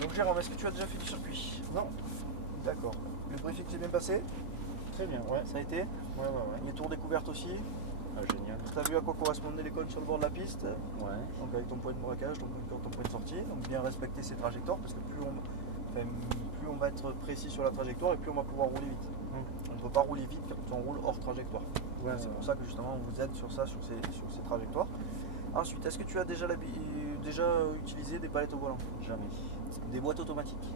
Donc Jérôme, est-ce que tu as déjà fait du circuit? Non. D'accord. Le briefing s'est bien passé? Très bien, ouais. Ça a été? Ouais. Les tours découvertes aussi? Ah, génial. Tu as vu à quoi correspondait les cônes sur le bord de la piste? Ouais. Donc avec ton point de braquage, ton point de sortie. Donc bien respecter ces trajectoires parce que plus on va être précis sur la trajectoire et plus on va pouvoir rouler vite. On ne peut pas rouler vite quand on roule hors trajectoire. Ouais, c'est pour ça que justement on vous aide sur ça, sur ces trajectoires. Ensuite, est-ce que tu as déjà utilisé des palettes au volant? Jamais. Des boîtes automatiques?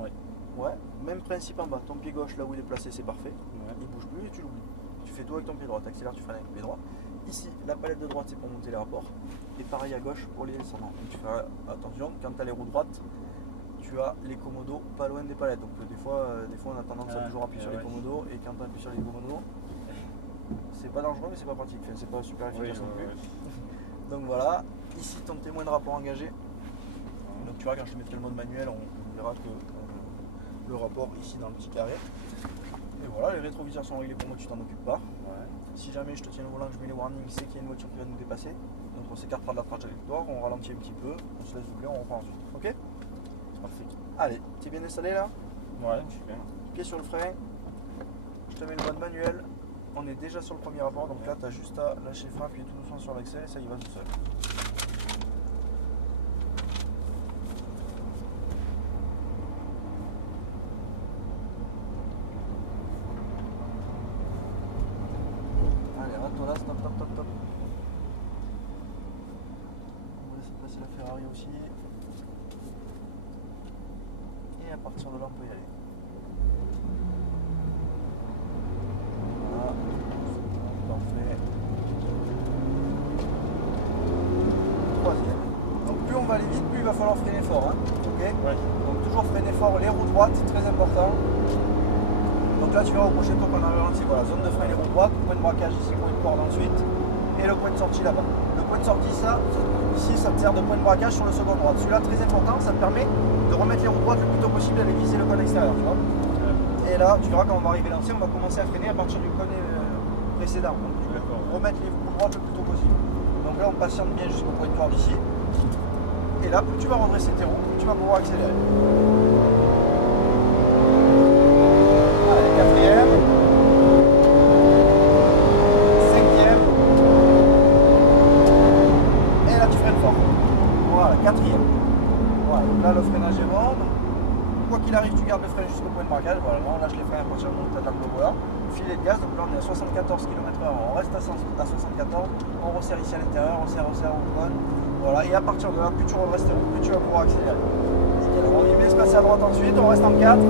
Ouais. Ouais, même principe en bas. Ton pied gauche, là où il est placé, c'est parfait. Ouais. Il bouge plus et tu l'oublies. Tu fais tout avec ton pied droit. Tu accélères, tu freines avec le pied droit. Ici, la palette de droite, c'est pour monter les rapports. Et pareil à gauche pour les descendants. Donc tu fais attention, quand tu as les roues droites, tu as les commodos pas loin des palettes. Donc des fois on a tendance à toujours appuyer sur les commodos. Et quand tu appuies sur les commodos, c'est pas dangereux, mais c'est pas pratique. Enfin, c'est pas super efficace non plus. Donc voilà, ici ton témoin de rapport engagé. Donc tu vois, quand je te mettrai le mode manuel, on verra que le rapport ici dans le petit carré. Et voilà, les rétroviseurs sont réglés pour moi, tu t'en occupes pas. Ouais. Si jamais je te tiens le volant, que je mets les warnings, c'est qu'il y a une voiture qui va nous dépasser. Donc on s'écartera de la trajectoire, on ralentit un petit peu, on se laisse doubler, on reprend ensuite. Ok? Parfait. Allez, tu es bien installé là? Ouais, je suis bien. Pied sur le frein. Je te mets le mode manuel. On est déjà sur le premier rapport, donc là tu as juste à lâcher le frein, appuyer tout doucement sur l'accel et ça y va tout seul. Allez, rate-toi là, stop. On va laisser passer la Ferrari aussi. Et à partir de là, on peut y aller. Voilà, parfait. Troisième. Donc plus on va aller vite, plus il va falloir freiner fort. Hein. Ok. Ouais. Donc toujours freiner fort les roues droites, c'est très important. Donc là tu verras au prochain tour qu'on a ralenti, voilà, zone de frein les roues droites, point de braquage ici pour une corde ensuite, et le point de sortie là-bas. Le point de sortie ici ça te sert de point de braquage sur le second droite. Celui-là très important, ça te permet de remettre les roues droites le plus tôt possible et d'aller viser le cône extérieur, tu vois. Et là tu verras quand on va arriver là-dessus, on va commencer à freiner à partir du cône précédent. Donc tu vas remettre les roues droites le plus tôt possible. Donc là on patiente bien jusqu'au point de corde ici. Et là, plus tu vas redresser tes roues, plus tu vas pouvoir accélérer. Allez, quatrième. Cinquième. Et là, tu freines fort. Voilà, quatrième. Voilà, donc là, le freinage est bon. Quoi qu'il arrive, tu gardes le frein jusqu'au point de braquage. Voilà, là, on lâche les freins à partir du moment où tu as de l'angle volant. Filet de gaz, donc là, on est à 74 km/h. On reste à 74. On resserre ici à l'intérieur, on resserre au cône. Voilà, et à partir de là, plus tu redresses tes roues, plus tu vas pouvoir accélérer. Nickel. On va bien se passer à droite ensuite, on reste en 4.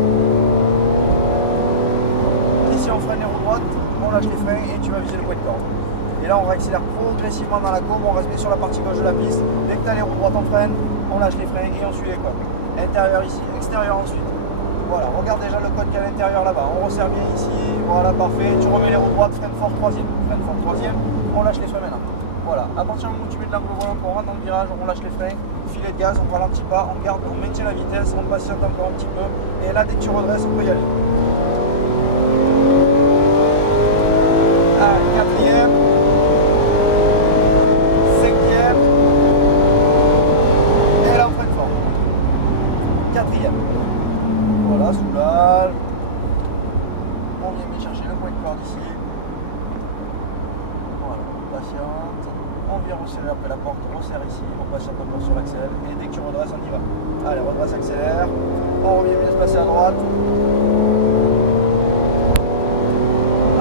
Ici on freine les roues droites, on lâche les freins et tu vas viser le point de corde. Et là on réaccélère progressivement dans la courbe, on reste bien sur la partie gauche de la piste. Dès que tu as les roues droites on freine, on lâche les freins et on suit les cônes. Intérieur ici, extérieur ensuite. Voilà, regarde déjà le cône qu'il y a à l'intérieur là-bas. On resserre bien ici, voilà, parfait. Tu remets les roues droites, freine fort troisième. Freine fort troisième, on lâche les freins maintenant. Voilà, à partir du moment où tu mets de l'angle volant, qu'on rentre dans le virage, on lâche les freins, filet de gaz, on ralentit pas, on garde, on maintient la vitesse, on patiente encore un petit peu, et là dès que tu redresses, on peut y aller. Allez, quatrième, cinquième, et là on freine fort. Quatrième. Voilà, soulage. On vient bien chercher le point de corde ici. Voilà, on patiente. On vient resserrer après la porte, on resserre ici, on patiente encore sur l'accel, et dès que tu redresses, on y va. Allez, redresse, accélère, on revient bien se passer à droite.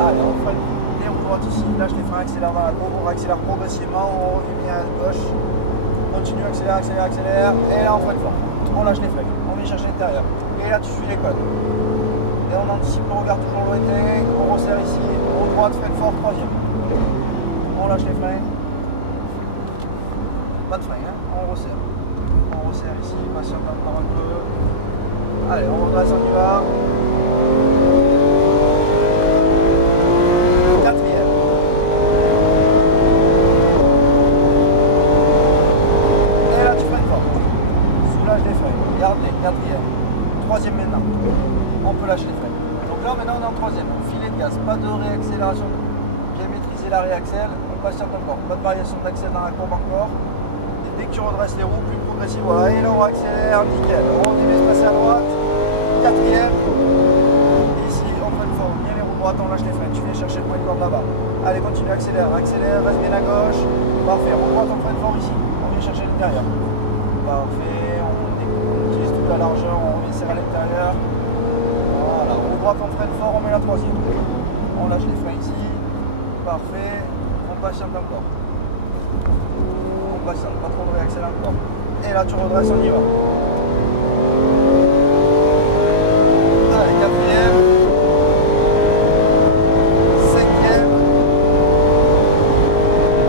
Allez, on freine les roues droites ici, lâche les freins, accélère dans la courbe, on accélère progressivement, on revient bien à gauche, continue, accélère, et là on freine fort. On lâche les freins, on vient chercher l'intérieur, et là tu suis les cônes. Et on anticipe le regard toujours lointain, on resserre ici, roue droite, freine fort, troisième. On lâche les freins. Pas de frein, hein. On resserre. On resserre ici, patiente encore un peu. Allez, on redresse, on y va. Quatrième. Et là, tu freines fort. Soulage les freins. Garde-les. Quatrième. Troisième maintenant. On peut lâcher les freins. Donc là, maintenant, on est en troisième. Filet de gaz. Pas de réaccélération. Bien maîtriser la réaccel. On patiente encore. Pas de variation d'accel dans la courbe encore. Dès dès que tu redresses les roues, plus progressif, voilà, et là on accélère, nickel. On est espacé à droite, quatrième. Ici, on freine fort, bien les roues droites, on lâche les freins, tu viens chercher le point de corde là-bas. Allez, continue, accélère, accélère, reste bien à gauche. Parfait, roue droite, on freine fort ici, on vient chercher l'intérieur. Parfait, on utilise toute la largeur, on vient serrer à l'intérieur. Voilà, roue droite, on freine fort, on met la troisième. On lâche les freins ici, parfait, on patiente encore. On patiente, pas trop de réaccélère encore. Et là, tu redresses, on y va. Allez, quatrième. Cinquième.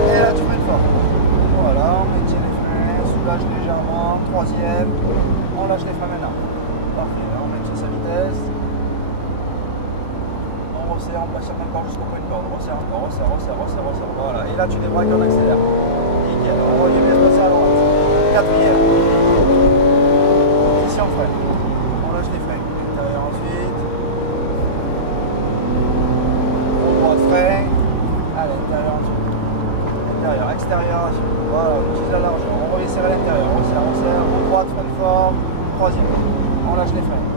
Et là, tu freines fort. Voilà, on maintient les freins, soulage légèrement. Troisième. On lâche les freins maintenant. Parfait, là, on maintient sa vitesse. On resserre, on patiente encore jusqu'au point de corde. Resserre encore, resserre, resserre, resserre, resserre. Voilà, et là, tu débraques, on accélère. Nickel, on revient bien se passer à droite. Quatrième. Ici, on freine. On lâche les freins. Intérieur ensuite. On droit frein. Allez, intérieur ensuite. Intérieur, extérieur ensuite. Voilà, on utilise la largeur. On revient serrer à l'intérieur. On serre, on serre. On droite, freine fort. Troisième. On lâche les freins.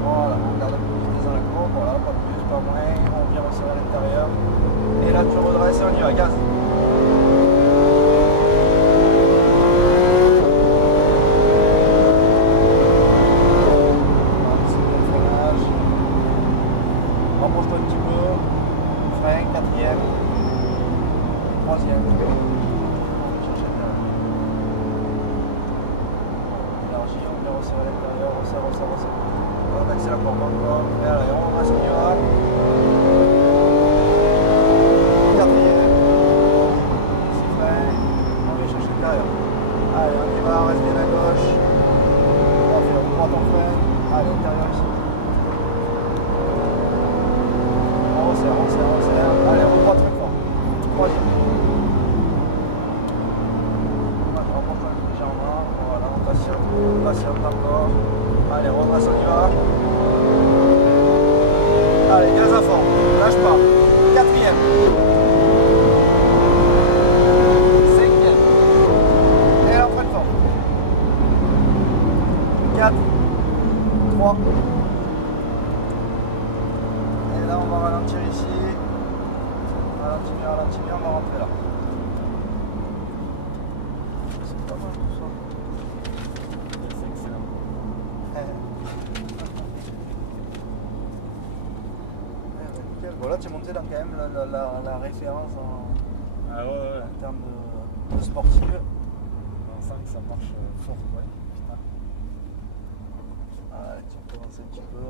Voilà, on garde un peu de vitesse dans la courbe. Voilà, pas plus, pas moins. On vient resserrer à l'intérieur. Et là, tu redresses et on y va. Gaz. Rapproche-toi un petit peu, frein, quatrième, troisième, on va chercher l'intérieur. Élargie, on vient resserrer à l'intérieur, resserre, resserre, resserre. On accélère encore, encore, et allez, on reste on y va. Quatrième, ici frein, on vient chercher l'intérieur. Allez, on y va, reste bien à gauche. On va faire droite en frein, allez, intérieur ici. On serre, on serre, on serre. Allez, on droite très fort. Troisième. On rapproche légèrement. Voilà, on patiente encore. Allez, redresse, on y va. Allez, gaz à fond. Lâche pas. Quatrième. Cinquième. Et là, on freine fort. 4, 3. Et là, on va ralentir ici. Ralentir, on va rentrer là. C'est pas mal tout ça. C'est excellent. Bon, là, tu es monté dans quand même la référence Ah ouais. en termes de sportive. On sent que ça marche fort, ouais. Putain. Allez, tu peux avancer un petit peu.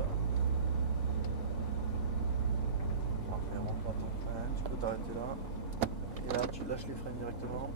Parfait, rentre pas ton frein, tu peux t'arrêter là. Et là, tu lâches les freins directement.